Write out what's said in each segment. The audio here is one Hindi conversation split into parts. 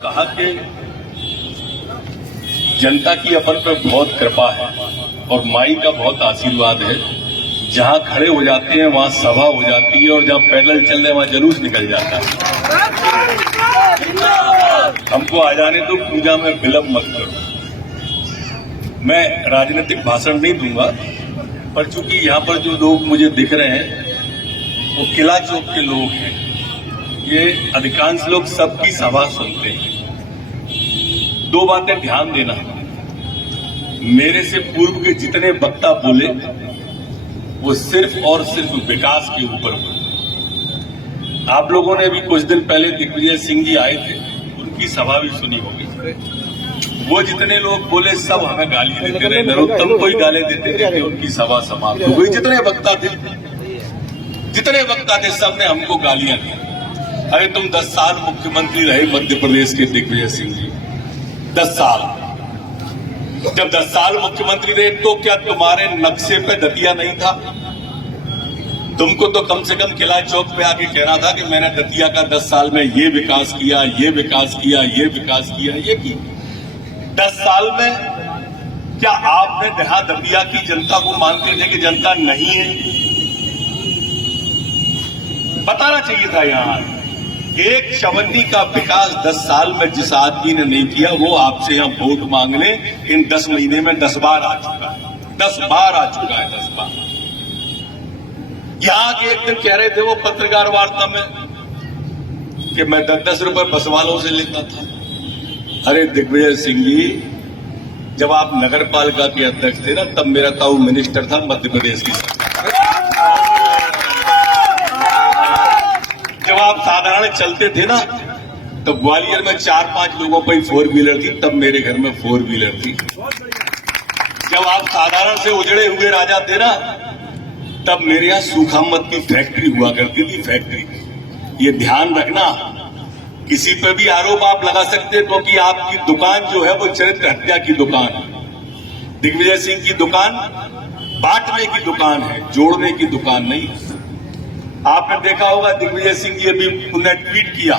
कहा कि जनता की अपन पर बहुत कृपा है और माई का बहुत आशीर्वाद है। जहां खड़े हो जाते हैं वहां सभा हो जाती है और जहां पैदल चल रहे वहां जुलूस निकल जाता है। हमको आ जाने तो पूजा में विलंब मत करो। मैं राजनीतिक भाषण नहीं दूंगा, पर चूंकि यहां पर जो लोग मुझे दिख रहे हैं वो किला चौक के लोग हैं। ये अधिकांश लोग सबकी सभा सुनते हैं। दो बातें ध्यान देना, मेरे से पूर्व के जितने वक्ता बोले वो सिर्फ और सिर्फ विकास के ऊपर बोले। आप लोगों ने भी कुछ दिन पहले दिग्विजय सिंह जी आए थे, उनकी सभा भी सुनी होगी। वो जितने लोग बोले सब हमें गाली देते रहे, नरोत्तम को ही गाली देते थे कि उनकी सभा समाप्त हो गई। जितने वक्ता थे सब ने हमको गालियां दी। अरे तुम 10 साल मुख्यमंत्री रहे मध्य प्रदेश के दिग्विजय सिंह जी, 10 साल। जब 10 साल मुख्यमंत्री रहे तो क्या तुम्हारे नक्शे पे दतिया नहीं था? तुमको तो कम से कम किला चौक पे आके कहना था कि मैंने दतिया का 10 साल में ये विकास किया, ये विकास किया, ये विकास किया, ये की। 10 साल में क्या आपने दतिया की जनता को मानते थे कि जनता नहीं है? बताना चाहिए था। यहां एक चवन्नी का विकास 10 साल में जिस आदमी ने नहीं किया वो आपसे यहां वोट मांगने इन 10 महीने में 10 बार आ चुका है। 10 बार आ चुका है, 10 बार। यहां के एक दिन कह रहे थे वो पत्रकार वार्ता में कि मैं 10-10 रुपए बस वालों से लेता था। अरे दिग्विजय सिंह जी, जब आप नगर पालिका के अध्यक्ष थे ना, तब मेरा ताऊ मिनिस्टर था मध्य प्रदेश की। जब आप साधारण चलते थे ना, तो ग्वालियर में 4-5 लोगों पर 4 व्हीलर थी, तब मेरे घर में 4 व्हीलर थी। जब आप साधारण से उजड़े हुए राजा थे ना, तब मेरे यहाँ सूखा मत की फैक्ट्री हुआ करती थी, फैक्ट्री। ये ध्यान रखना, किसी पे भी आरोप आप लगा सकते हैं क्योंकि आपकी दुकान जो है वो चरित्र हत्या की दुकान है। दिग्विजय सिंह की दुकान बांटने की दुकान है, जोड़ने की दुकान नहीं। आपने देखा होगा दिग्विजय सिंह जी अभी उन्होंने ट्वीट किया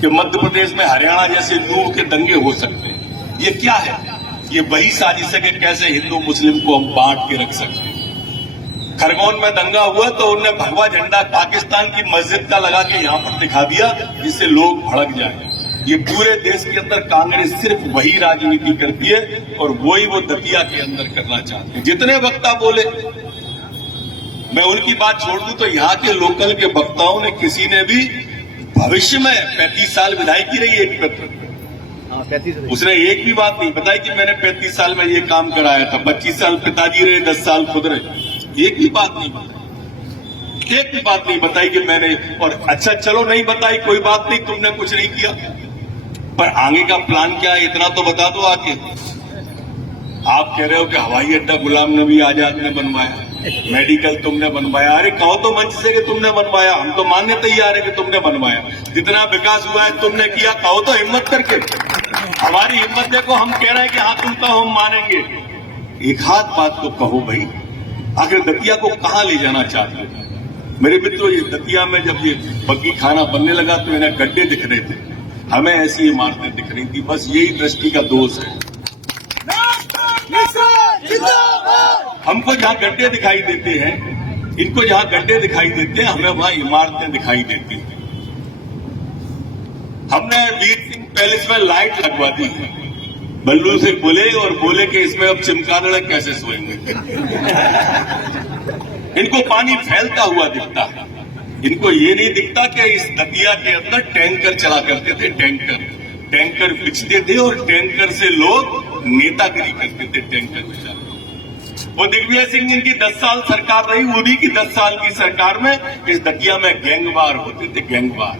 कि मध्य प्रदेश में हरियाणा जैसे नूह के दंगे हो सकते हैं। ये क्या है? ये वही साजिश है कि कैसे हिंदू मुस्लिम को हम बांट के रख सकते हैं। खरगोन में दंगा हुआ तो उन्होंने भगवा झंडा पाकिस्तान की मस्जिद का लगा के यहां पर दिखा दिया जिससे लोग भड़क जाए। ये पूरे देश के अंदर कांग्रेस सिर्फ वही राजनीति करती है और वही वो दतिया के अंदर करना चाहते हैं। जितने वक्ता बोले, मैं उनकी बात छोड़ दूं तो यहाँ के लोकल के वक्ताओं ने किसी ने भी भविष्य में 35 साल विधायकी रही एक पत्र, उसने एक भी बात नहीं बताई कि मैंने 35 साल में ये काम कराया था। 25 साल पिताजी रहे, 10 साल खुद रहे, एक भी बात नहीं बताई। एक भी बात नहीं बताई कि मैंने। और अच्छा चलो नहीं बताई, कोई बात नहीं, तुमने कुछ नहीं किया, पर आगे का प्लान क्या है इतना तो बता दो आके। आप कह रहे हो कि हवाई अड्डा गुलाम नबी आजाद ने बनवाया, मेडिकल तुमने बनवाया। अरे कहो तो मंच से कि तुमने बनवाया, हम तो मानने तैयार है कि तुमने बनवाया। जितना विकास हुआ है तुमने किया, कहो तो हिम्मत करके। हमारी हिम्मत देखो, हम कह रहे हैं कि हाँ तुम कहो, हम मानेंगे। एक हाथ बात तो कहो भाई। आखिर दतिया को कहां ले जाना चाहते हो मेरे मित्रों? ये दतिया में जब ये बग्गी खाना बनने लगा तो इन्हें गड्ढे दिख रहे थे, हमें ऐसी इमारतें दिख रही थी। बस यही दृष्टि का दोष है। हमको जहां गड्ढे दिखाई देते हैं, इनको जहां गड्ढे दिखाई देते हैं, हमें वहां इमारतें दिखाई देती हैं। हमने वीर सिंह पैलेस में लाइट लगवा दी है। बल्लू से बोले कि इसमें अब चमकादड़ कैसे सोएंगे। इनको पानी फैलता हुआ दिखता है। इनको ये नहीं दिखता कि इस दतिया के अंदर टैंकर चला करते थे। टैंकर बिछते थे और टैंकर से लोग नेतागिरी करते थे। टैंकर बिछा वो दिग्विजय सिंह इनकी 10 साल सरकार रही, उन्हीं की 10 साल की सरकार में इस दतिया में गैंगवार होते थे, गैंगवार।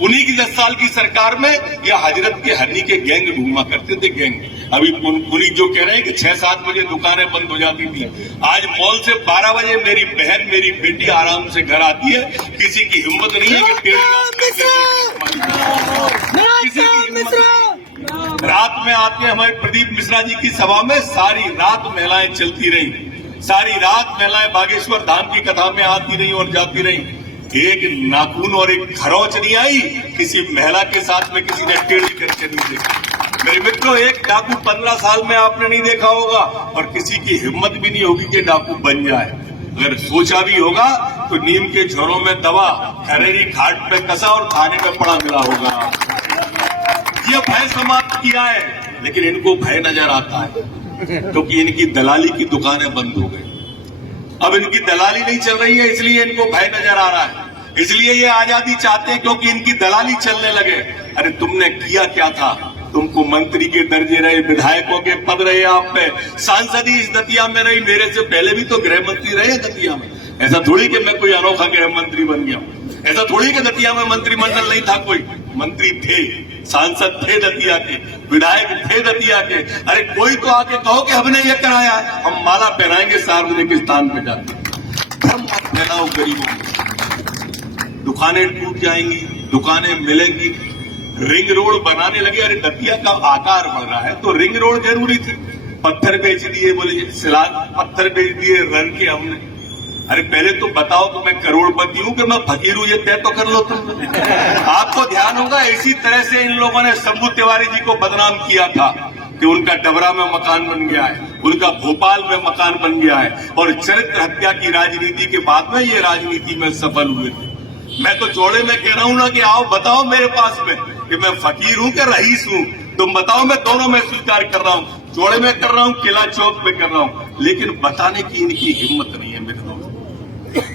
उन्हीं की 10 साल की सरकार में या हजरत के हनी के गैंग घूमा करते थे, गैंग। अभी पुलिस जो कह रहे हैं कि 6-7 बजे दुकानें बंद हो जाती थी, आज मॉल से 12 बजे मेरी बहन, मेरी बेटी आराम से घर आती है। किसी की हिम्मत नहीं है कि रात में आते हमारे प्रदीप मिश्रा जी की सभा में सारी रात महिलाएं चलती रही, सारी रात महिलाएं बागेश्वर धाम की कथा में आती रही और जाती रही। एक नाखून और एक खरोच नहीं आई किसी महिला के साथ में किसी ने टेढ़ी करके नहीं देखी। मेरे मित्रों, एक डाकू 15 साल में आपने नहीं देखा होगा और किसी की हिम्मत भी नहीं होगी कि डाकू बन जाए। अगर सोचा भी होगा तो नीम के झोरों में दवा, खरेरी घाट पे कसा और खाने में पड़ा मिला होगा। ये भय समाप्त किया है, लेकिन इनको भय नजर आता है क्योंकि इनकी दलाली की दुकानें बंद हो गई। अब इनकी दलाली नहीं चल रही है, इसलिए इनको भय नजर आ रहा है। इसलिए ये आजादी चाहते हैं क्योंकि इनकी दलाली चलने लगे। अरे तुमने किया क्या था? तुमको मंत्री के दर्जे रहे, विधायकों के पद रहे, आप पे सांसद ही इस दतिया में रही। मेरे से पहले भी तो गृह मंत्री रहे दतिया में। ऐसा थोड़ी कि मैं कोई अनोखा गृह मंत्री बन गया, ऐसा थोड़ी कि दतिया में मंत्रिमंडल नहीं था। कोई मंत्री थे, सांसद थे दतिया के, विधायक थे दतिया के। अरे कोई तो आके कहो कि हमने ये कराया, हम माला पहनाएंगे सार्वजनिक स्थान पे जाते। धर्म मत फैलाओ गरीबों में। दुकानें टूट जाएंगी, दुकानें मिलेंगी, रिंग रोड बनाने लगे। अरे दतिया का आकार बढ़ रहा है तो रिंग रोड जरूरी थी। पत्थर बेच दिए, बोले सिलाग पत्थर बेच दिए, रन के हमने। अरे पहले तो बताओ कि मैं करोड़पति हूं कि मैं फकीर हूं, ये तय तो कर लो तुम। आपको ध्यान होगा इसी तरह से इन लोगों ने शंभू तिवारी जी को बदनाम किया था कि उनका डबरा में मकान बन गया है, उनका भोपाल में मकान बन गया है और चरित्र हत्या की राजनीति के बाद में ये राजनीति में सफल हुए थे। मैं तो चौड़े में कह रहा हूं ना कि आओ बताओ मेरे पास में कि मैं फकीर हूं कि रईस हूं। तुम बताओ, मैं दोनों में स्वीकार कर रहा हूं, चौड़े में कर रहा हूं, किला चौक पे कर रहा हूं, लेकिन बताने की इनकी हिम्मत नहीं है मेरे दोस्त,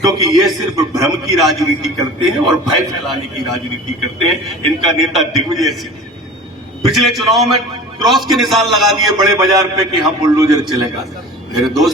क्योंकि ये सिर्फ भ्रम की राजनीति करते हैं और भय फैलाने की राजनीति करते हैं। इनका नेता दिग्विजय सिंह पिछले चुनाव में क्रॉस के निशान लगा दिए बड़े बाजार पे कि हम बुलडोजर चलेगा। मेरे दोस्त